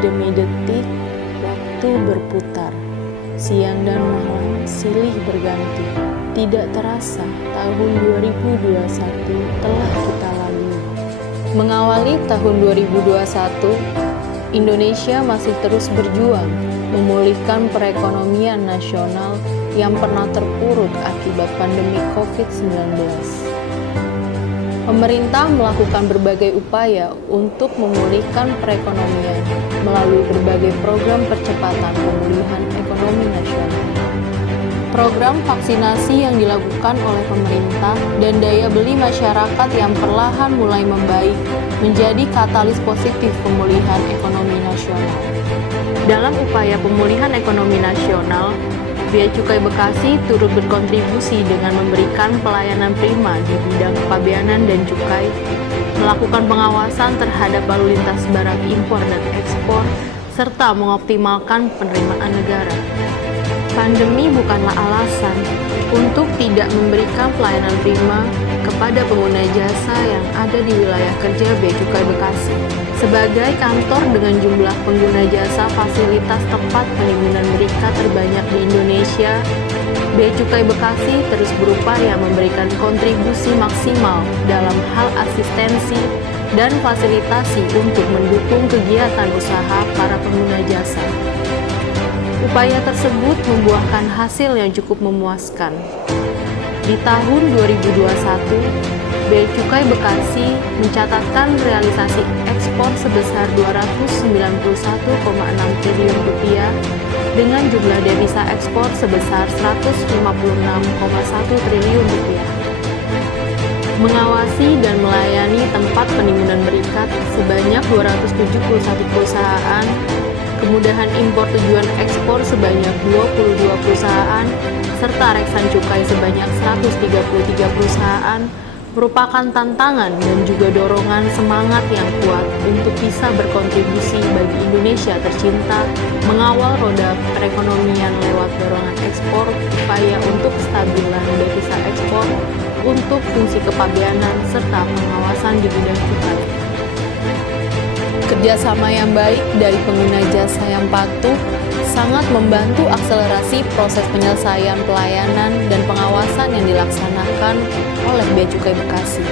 demi detik, waktu berputar. Siang dan malam silih berganti. Tidak terasa tahun 2021 telah kita lalui. Mengawali tahun 2021, Indonesia masih terus berjuang memulihkan perekonomian nasional yang pernah terpuruk akibat pandemi COVID-19. Pemerintah melakukan berbagai upaya untuk memulihkan perekonomian melalui berbagai program percepatan pemulihan ekonomi nasional. Program vaksinasi yang dilakukan oleh pemerintah dan daya beli masyarakat yang perlahan mulai membaik menjadi katalis positif pemulihan ekonomi nasional. Dalam upaya pemulihan ekonomi nasional, Bea Cukai Bekasi turut berkontribusi dengan memberikan pelayanan prima di bidang kepabeanan dan cukai, melakukan pengawasan terhadap lalu lintas barang impor dan ekspor, serta mengoptimalkan penerimaan negara. Pandemi bukanlah alasan untuk tidak memberikan pelayanan prima kepada pengguna jasa yang ada di wilayah kerja Bea Cukai Bekasi. Sebagai kantor dengan jumlah pengguna jasa fasilitas tempat penimbunan berikat terbanyak di Indonesia, Bea Cukai Bekasi terus berupaya memberikan kontribusi maksimal dalam hal asistensi dan fasilitasi untuk mendukung kegiatan usaha para pengguna jasa. Upaya tersebut membuahkan hasil yang cukup memuaskan. Di tahun 2021, Bea Cukai Bekasi mencatatkan realisasi ekspor sebesar Rp291,6 triliun dengan jumlah devisa ekspor sebesar Rp156,1 triliun. Mengawasi dan melayani tempat penimbunan berikat sebanyak 271 perusahaan, kemudahan impor tujuan ekspor sebanyak 22 perusahaan, serta reksan cukai sebanyak 133 perusahaan, merupakan tantangan dan juga dorongan semangat yang kuat untuk bisa berkontribusi bagi Indonesia tercinta mengawal roda perekonomian lewat dorongan ekspor, upaya untuk kestabilan devisa ekspor, untuk fungsi kepabeanan, serta pengawasan di bidang cukai. Kerjasama yang baik dari pengguna jasa yang patuh sangat membantu akselerasi proses penyelesaian pelayanan dan pengawasan yang dilaksanakan oleh Bea Cukai Bekasi.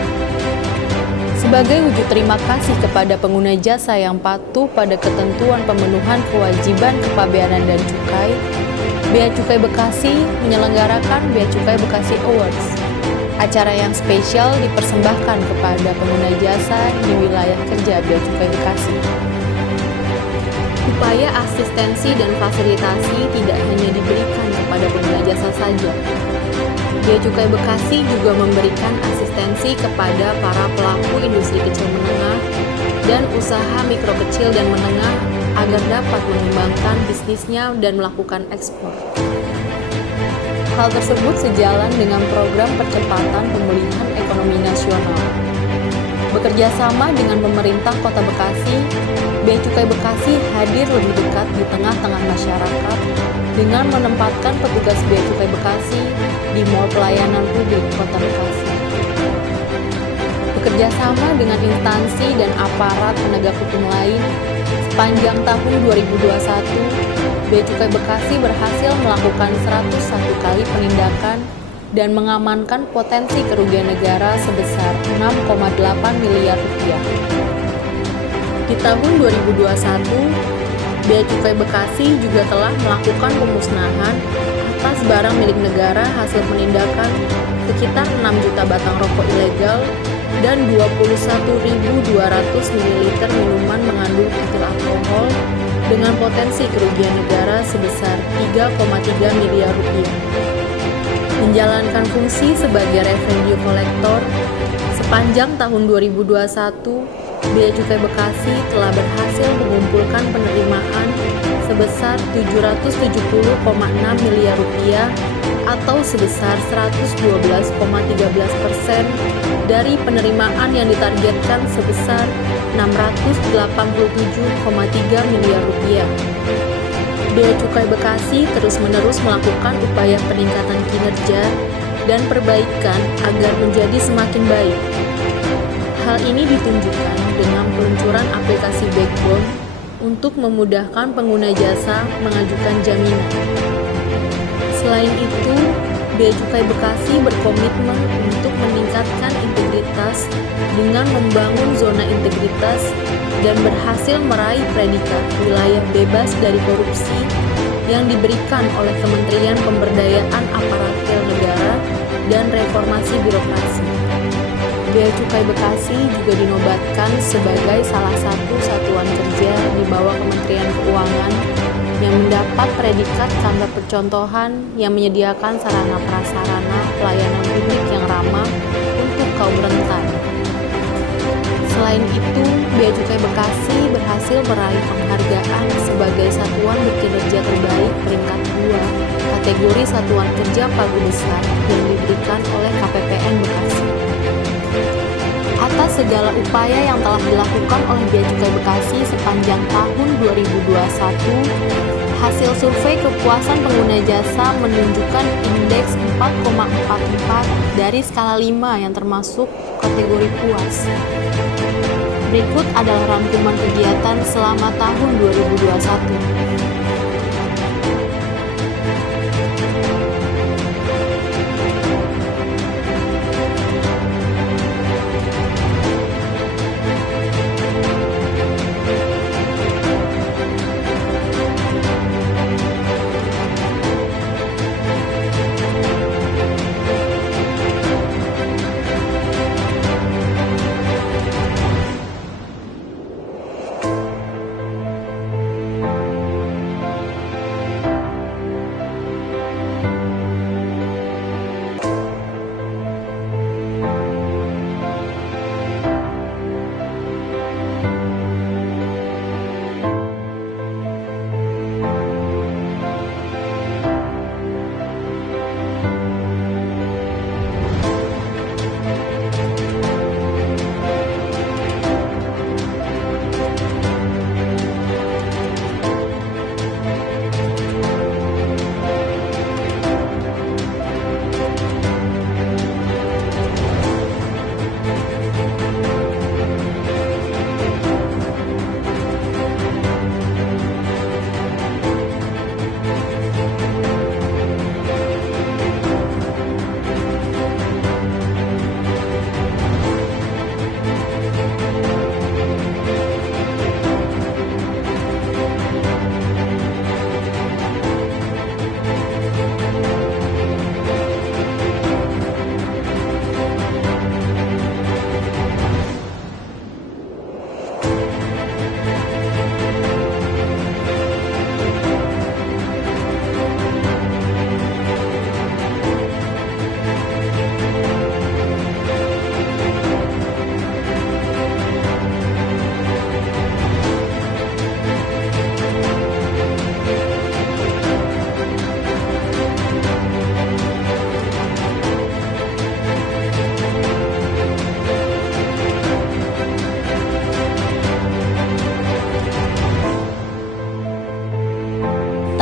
Sebagai wujud terima kasih kepada pengguna jasa yang patuh pada ketentuan pemenuhan kewajiban kepabeanan dan cukai, Bea Cukai Bekasi menyelenggarakan Bea Cukai Bekasi Awards, acara yang spesial dipersembahkan kepada pengguna jasa di wilayah kerja Bea Cukai Bekasi. Upaya asistensi dan fasilitasi tidak hanya diberikan kepada pengguna jasa saja. Bea Cukai Bekasi juga memberikan asistensi kepada para pelaku industri kecil menengah dan usaha mikro kecil dan menengah agar dapat mengembangkan bisnisnya dan melakukan ekspor. Hal tersebut sejalan dengan program percepatan pemulihan ekonomi nasional. Bekerja sama dengan pemerintah Kota Bekasi, Bea Cukai Bekasi hadir lebih dekat di tengah-tengah masyarakat dengan menempatkan petugas Bea Cukai Bekasi di Mall Pelayanan Publik Kota Bekasi. Bekerja sama dengan instansi dan aparat penegak hukum lain, sepanjang tahun 2021, Bea Cukai Bekasi berhasil melakukan 101 kali penindakan dan mengamankan potensi kerugian negara sebesar 6,8 miliar rupiah. Di tahun 2021, Bea Cukai Bekasi juga telah melakukan pemusnahan atas barang milik negara hasil penindakan sekitar 6 juta batang rokok ilegal dan 21.200 ml minuman mengandung etil alkohol dengan potensi kerugian negara sebesar 3,3 miliar rupiah. Menjalankan fungsi sebagai revenue collector, sepanjang tahun 2021, Bea Cukai Bekasi telah berhasil mengumpulkan penerimaan sebesar 770,6 miliar rupiah atau sebesar 112,13% dari penerimaan yang ditargetkan sebesar 687,3 miliar rupiah. Bea Cukai Bekasi terus-menerus melakukan upaya peningkatan kinerja dan perbaikan agar menjadi semakin baik. Hal ini ditunjukkan dengan peluncuran aplikasi Backbone untuk memudahkan pengguna jasa mengajukan jaminan. Selain itu, Bea Cukai Bekasi berkomitmen untuk meningkatkan integritas dengan membangun zona integritas dan berhasil meraih predikat wilayah bebas dari korupsi yang diberikan oleh Kementerian Pemberdayaan Aparatur Negara dan Reformasi Birokrasi. Bea Cukai Bekasi juga dinobatkan sebagai salah satu satuan kerja di bawah Kementerian Keuangan yang mendapat predikat kantor percontohan yang menyediakan sarana prasarana pelayanan publik yang ramah untuk kaum rentan. Selain itu, Bea Cukai Bekasi berhasil meraih penghargaan sebagai satuan berkinerja terbaik peringkat 2 kategori satuan kerja pagu besar yang diberikan oleh KPPN Bekasi. Atas segala upaya yang telah dilakukan oleh Bea Cukai Bekasi sepanjang tahun 2021, hasil survei kepuasan pengguna jasa menunjukkan indeks 4,44 dari skala 5 yang termasuk kategori puas. Berikut adalah rangkuman kegiatan selama tahun 2021.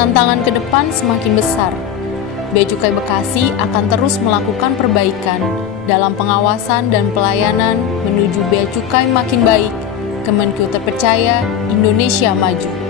Tantangan ke depan semakin besar. Bea Cukai Bekasi akan terus melakukan perbaikan dalam pengawasan dan pelayanan menuju bea cukai makin baik. Kemenkyu terpercaya, Indonesia maju.